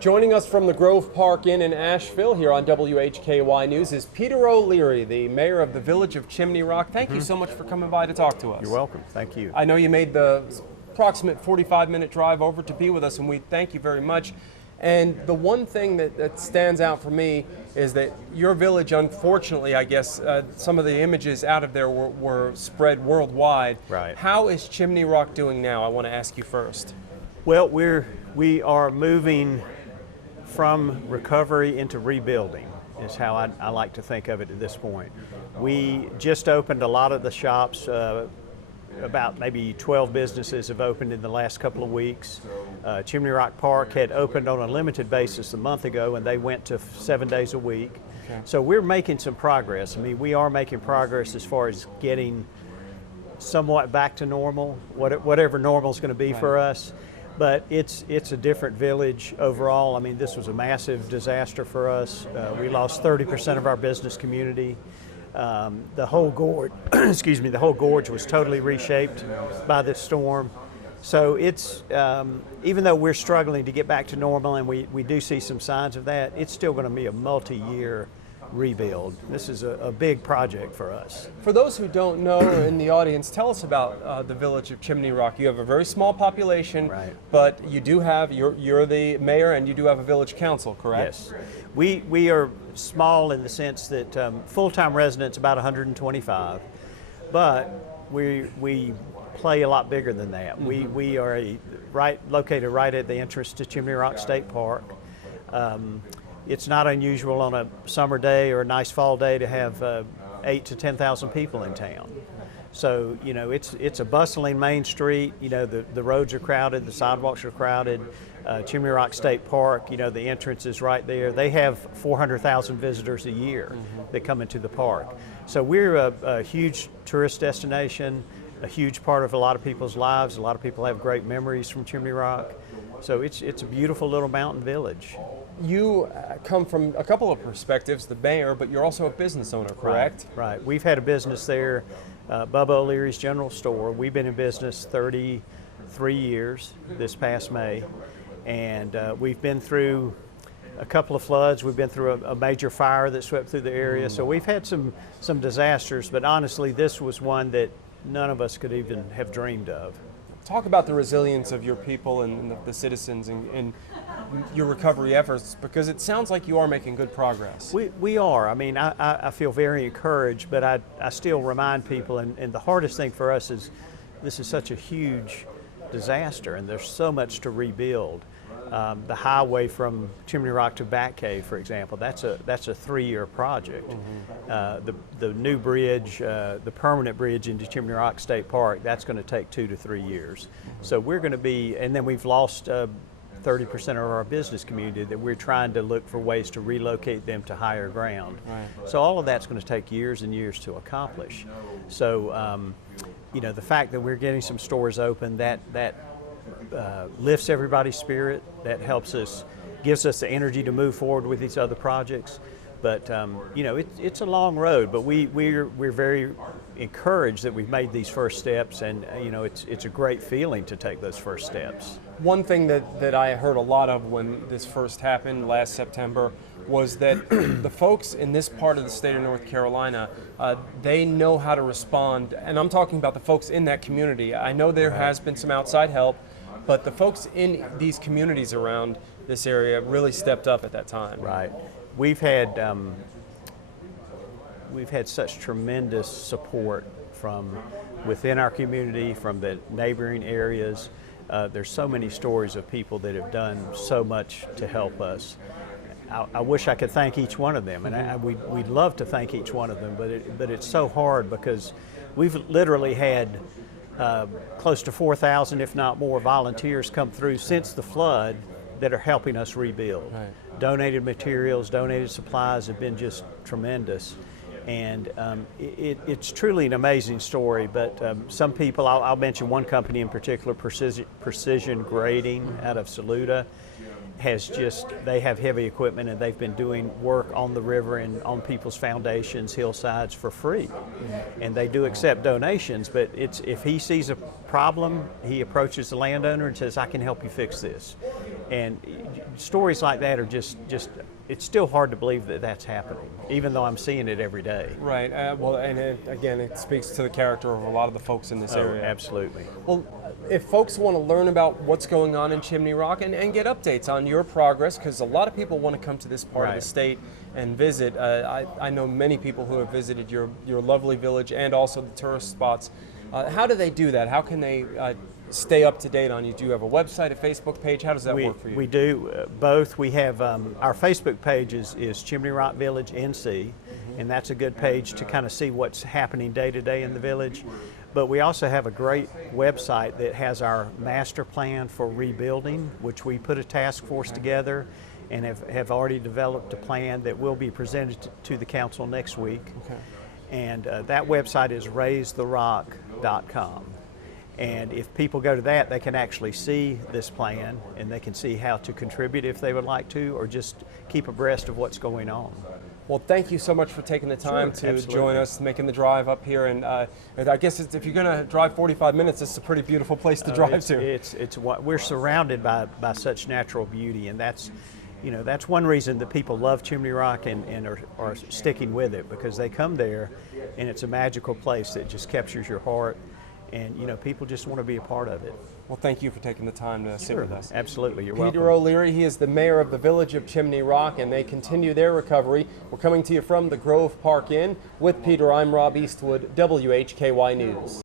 Joining us from the Grove Park Inn in Asheville here on WHKY News is Peter O'Leary, the mayor of the village of Chimney Rock. Thank you so much for coming by to talk to us. You're welcome. Thank you. I know you made the approximate 45-minute drive over to be with us, and we thank you very much. And the one thing that stands out for me is that your village, unfortunately, I guess, some of the images out of there were spread worldwide. Right. How is Chimney Rock doing now? I want to ask you first. Well, we are moving from recovery into rebuilding is how I like to think of it at this point. We just opened a lot of the shops. About maybe 12 businesses have opened in the last couple of weeks. Chimney Rock Park had opened on a limited basis a month ago, and they went to 7 days a week. Okay. So we're making some progress. I mean, we are making progress as far as getting somewhat back to normal, whatever normal is going to be for us. But it's a different village overall. I mean, this was a massive disaster for us. We lost 30% of our business community. The whole gorge, excuse me, the whole gorge was totally reshaped by this storm. So it's, even though we're struggling to get back to normal, and we do see some signs of that, it's still going to be a multi-year rebuild. This is a big project for us. For those who don't know in the audience, tell us about the village of Chimney Rock. You have a very small population, right, but you do have, you're the mayor, and you do have a village council, correct? Yes. We are small in the sense that full-time residents about 125, but we play a lot bigger than that. Mm-hmm. We are located right at the entrance to Chimney Rock State Park. It's not unusual on a summer day or a nice fall day to have 8,000 to 10,000 people in town. So, you know, it's a bustling main street. You know, the roads are crowded, the sidewalks are crowded. Chimney Rock State Park, you know, the entrance is right there. They have 400,000 visitors a year that come into the park. So we're a huge tourist destination, a huge part of a lot of people's lives. A lot of people have great memories from Chimney Rock. So it's a beautiful little mountain village. You come from a couple of perspectives, the mayor, but you're also a business owner, correct? Right. We've had a business there, Bubba O'Leary's General Store. We've been in business 33 years this past May, and we've been through a couple of floods. We've been through a major fire that swept through the area. So we've had some disasters, but honestly, this was one that none of us could even have dreamed of. Talk about the resilience of your people and the citizens and your recovery efforts, because it sounds like you are making good progress. We are. I mean, I feel very encouraged, but I still remind people, and the hardest thing for us is this is such a huge disaster, and there's so much to rebuild. The highway from Chimney Rock to Bat Cave, for example, that's a 3-year project. Mm-hmm. The new bridge, the permanent bridge into Chimney Rock State Park, that's going to take 2 to 3 years. Mm-hmm. So we're going to be, and then we've lost 30% of our business community that we're trying to look for ways to relocate them to higher ground. Right. So all of that's going to take years and years to accomplish. So, you know, the fact that we're getting some stores open, that lifts everybody's spirit, that helps us, gives us the energy to move forward with these other projects. But you know, it's a long road, but we're very encouraged that we've made these first steps, and you know, it's a great feeling to take those first steps. One thing that I heard a lot of when this first happened last September was that the folks in this part of the state of North Carolina, they know how to respond, and I'm talking about the folks in that community. I know there has been some outside help, but the folks in these communities around this area really stepped up at that time. Right. We've had such tremendous support from within our community, from the neighboring areas. There's so many stories of people that have done so much to help us. I wish I could thank each one of them, and we'd love to thank each one of them, but it's so hard because we've literally had close to 4,000, if not more, volunteers come through since the flood that are helping us rebuild. Right. Donated materials, donated supplies have been just tremendous. And it's truly an amazing story, but some people, I'll mention one company in particular, Precision Grading out of Saluda, they have heavy equipment, and they've been doing work on the river and on people's foundations, hillsides for free. And they do accept donations, but if he sees a problem, he approaches the landowner and says, I can help you fix this. And stories like that are just it's still hard to believe that that's happening, even though I'm seeing it every day. Right. Well, and again, it speaks to the character of a lot of the folks in this area. Absolutely. Well, if folks want to learn about what's going on in Chimney Rock and get updates on your progress, because a lot of people want to come to this part of the state and visit. I know many people who have visited your lovely village and also the tourist spots. How do they do that? How can they stay up to date on you? Do you have a website, a Facebook page? How does that work for you? We do both. We have our Facebook page is Chimney Rock Village NC, and that's a good page to kind of see what's happening day to day in the village. But we also have a great website that has our master plan for rebuilding, which we put a task force together and have already developed a plan that will be presented to the council next week. Okay. And that website is raisetherock.com. And if people go to that, they can actually see this plan and they can see how to contribute if they would like to, or just keep abreast of what's going on. Well, thank you so much for taking the time to join us, making the drive up here. And I guess if you're going to drive 45 minutes, it's a pretty beautiful place to drive to. It's what we're surrounded by such natural beauty, and that's one reason that people love Chimney Rock and are sticking with it, because they come there and it's a magical place that just captures your heart. And people just want to be a part of it. Well, thank you for taking the time to sit with us. Absolutely, you're welcome. Peter O'Leary, he is the mayor of the village of Chimney Rock, and they continue their recovery. We're coming to you from the Grove Park Inn. With Peter, I'm Rob Eastwood, WHKY News.